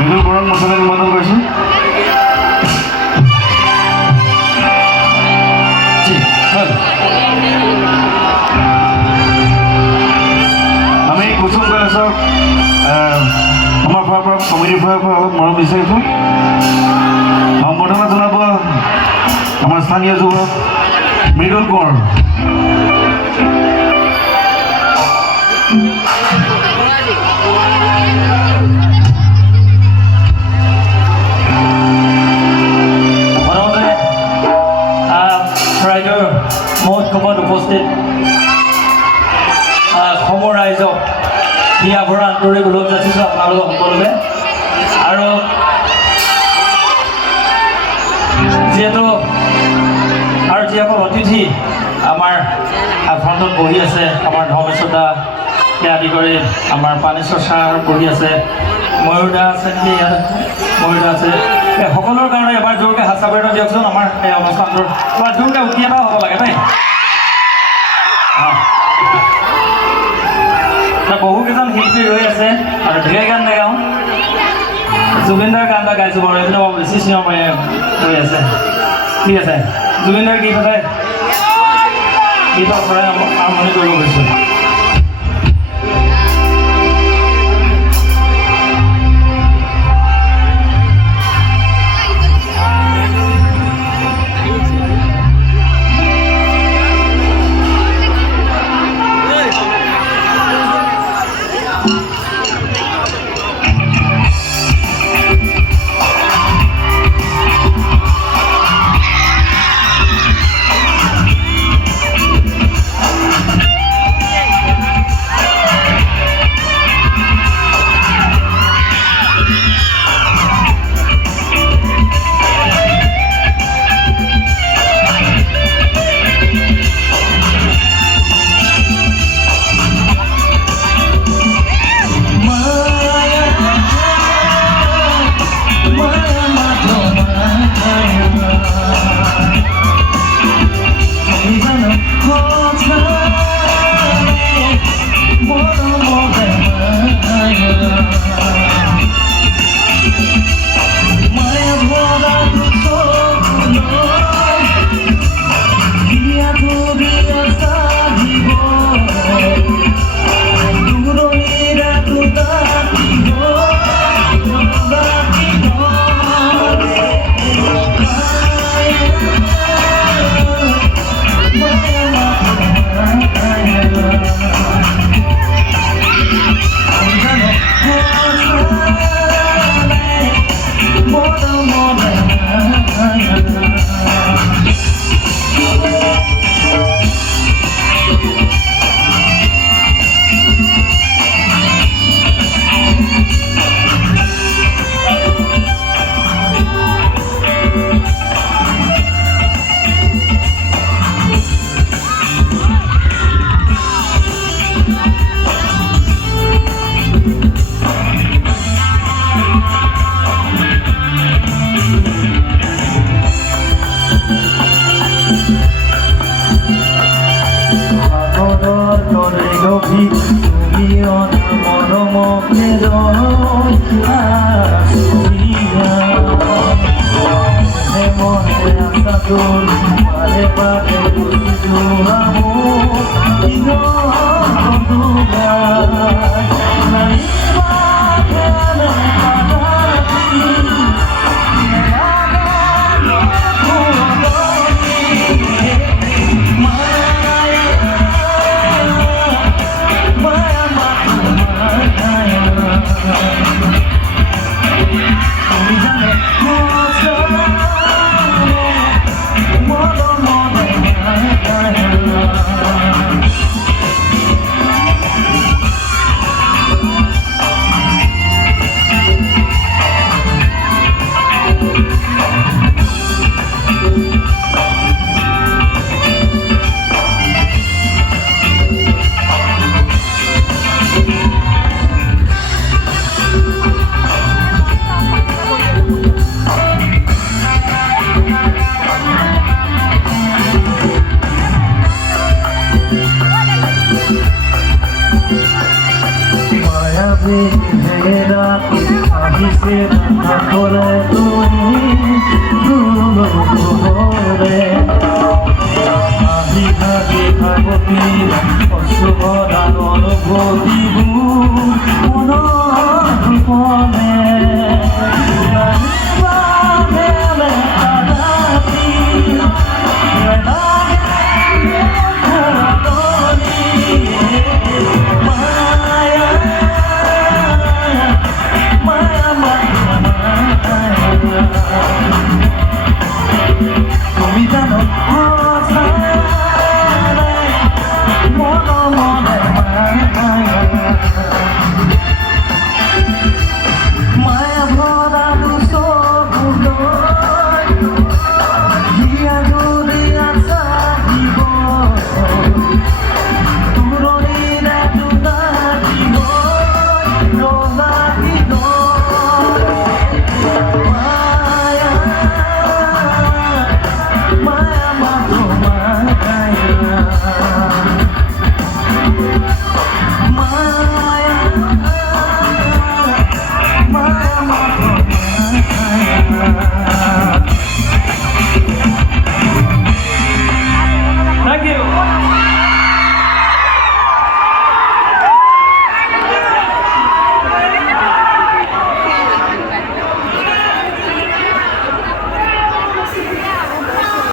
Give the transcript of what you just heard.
মৃদুল বৰক মঞ্চলৈ নিমন্ত্ৰণ কৰিছোঁ। আমি কুসুম কৈলাশক আমাৰ ফালৰ পৰা কমিটিৰ ফালৰ পৰা অলপ মৰম বিচাৰিছোঁ। সম্বৰ্ধনা জনাব আমাৰ স্থানীয় যুৱক মৃদুল কোঁৱৰ। ৰাইজৰ মহোৎসৱত উপস্থিত অসমৰ ৰাইজক হিয়া ভৰা আন্তৰিক ওলগ যাচিছোঁ আপোনালোকক সকলোকে। আৰু যিসকল অতিথি আমাৰ ফ্ৰণ্টত বহি আছে, আমাৰ ধৰ্মেশ্বৰ দাকে আদি কৰি আমাৰ পানেশ্বৰ ছাৰ বহি আছে, ময়ূৰ দা আছে নেকি, ইয়াত ময়ূৰ দা আছে, সকলোৰে কাৰণে এবাৰ জোৰকৈ হাত চাপৰি এটা দিয়কচোন। আমাৰ এই অনুষ্ঠানটোৰ এবাৰ জোৰকৈ উঠি এটাও হ'ব লাগে দেই। বহুকেইজন শিল্পী ৰৈ আছে আৰু ঢেৰ গান নাগাওঁ। জুবিনদাৰ গান এটা গাইছোঁ বাৰু, এইপিনে বেছি চিঞৰ মাৰি ৰৈ আছে। ঠিক আছে, জুবিনদাৰ গীত এটাই গীতৰ পৰাই আৰম্ভণি কৰিব গৈছোঁ। Hãy subscribe cho kênh Ghiền Mì Gõ để không bỏ lỡ